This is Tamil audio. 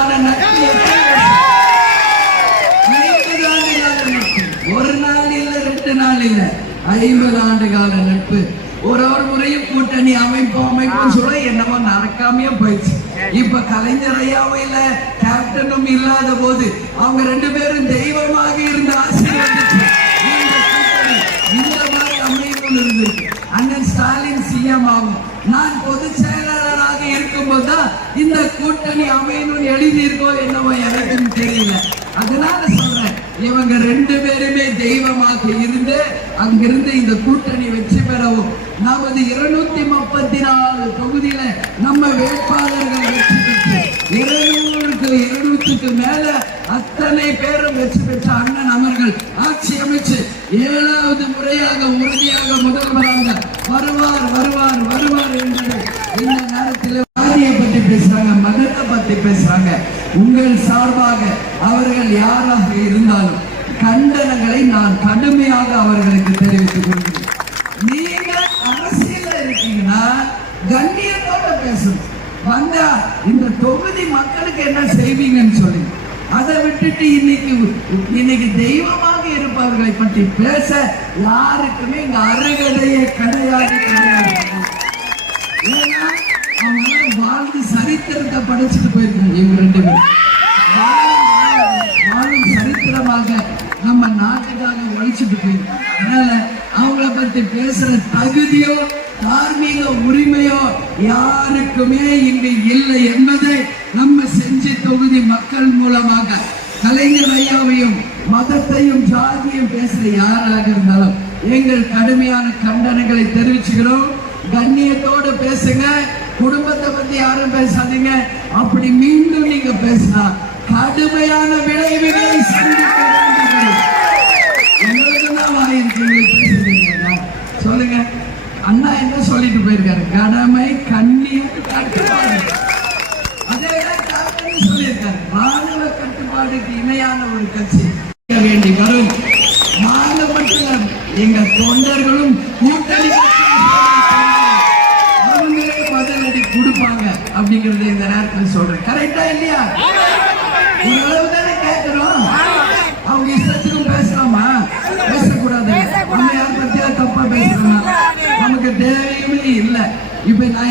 ஆண்டுகளான நட்பு, 50 ஆண்டுகால நட்பு, ஒரு நாள் இல்ல 2 நாள் இல்ல, 50 ஆண்டுகால நட்பு. ஒரு முறையும் கூட்டணி அமைப்போம் சொல்ல என்னமோ நடக்காமையே போயிடுச்சு. இப்ப கலைஞர் ஐயாவும் இல்ல, கேப்டனும் இல்லாத போது அவங்க 2 பேரும் தெய்வமாக இருந்த ஆசீர்வாதம் இந்த மாதிரி அமைப்பும் இருந்திருக்கு. அண்ணன் ஸ்டாலின் சிஎம் ஆகும், நான் பொதுச் செயலாளராக இருக்கும்போது தான் இந்த கூட்டணி அமையணும் எழுதியிருக்கோ என்னவோ எனக்கும் தெரியல. அதனால சொல்றேன், இவங்க 2 பேருமே தெய்வமாக இருந்து அங்கிருந்து இந்த கூட்டணி வெற்றி பெறவும், நமது 234 தொகுதியில நம்ம வேட்பாளர்கள் வெற்றி பெற்று 200க்கு மேல அத்தனை பேரும் வெற்றி பெற்ற அண்ணன் அவர்கள் ஆட்சி அமைச்சு 7வது முறையாக உறுதியாக முதல்வராக வருவார் வருவார் வருவார் என்பது இந்த நேரத்தில் சாதியை பற்றி பேசுறாங்க, மதத்தை பற்றி பேசுறாங்க. உங்கள் சார்பாக அவர்கள் யாராக இருந்தாலும் கண்டனங்களை நான் கடுமையாக அவர்களுக்கு தெரிவித்துக் கொள்கிறேன். நீங்க அரசியல் இருக்கீங்கன்னா கண்ணியத்தோட பேசணும். வந்தா இந்த தொகுதி மக்களுக்கு என்ன செய்வீங்கன்னு சொல்லி அதை விட்டுட்டு இன்னைக்கு தெய்வமாக இருப்பவர்களை பற்றி பேச யாருக்குமே இங்க அருகதையே கிடையாது. ஏன்னா அவங்க வாழ்ந்து சரித்திரத்தை படிச்சுட்டு போயிருக்காங்க. இவங்க 2 பேரும் வாழும் சரித்திரமாக நம்ம நாட்டுக்காக உழைச்சிட்டு போயிருக்காங்க. அதனால அவங்கள பத்தி பேசுற தகுதியோ தார்மீக உரிமையோ யாருக்குமே இங்கு இல்லை என்பதை நம்ம செஞ்சி தொகுதி மக்கள் மூலமாக கலைஞர் ஐயாவையும் மதத்தையும் ஜாதியையும் பேசுற யாராக இருந்தாலும் எங்கள் கடுமையான கண்டனங்களை தெரிவிச்சுக்கிறோம். கண்ணியத்தோடு பேசுங்க, குடும்பத்தை பத்தி யாரும் பேசாதீங்க. அப்படி மீண்டும் நீங்க பேசினா கடுமையான விளைவுகளை சந்திக்க சொல்லுங்க. அண்ணா என்ன சொல்லிட்டு போயிருக்காரு? கடமை, கண்ணியம், கட்டுப்பாடு. அதே சொல்லியிருக்காரு, ராணுவ கட்டுப்பாடுக்கு இணையான ஒரு கட்சி வேண்டி வரும். மாணவர்கள் எங்க தொண்டர்களும் கூட்டணி அவங்களே பதிலடி கொடுப்பாங்க அப்படிங்கறத இந்த நேரத்தில் சொல்றேன். கரெக்டா இல்லையா? இவ்வளவு தானே கேட்கிறோம். அவங்க இஷ்டத்துக்கும் பேசலாமா? பேசக்கூடாது. நம்ம யார் பத்தியா தப்பா பேசுறோம், நமக்கு தேவையுமே இல்லை. இப்ப நான்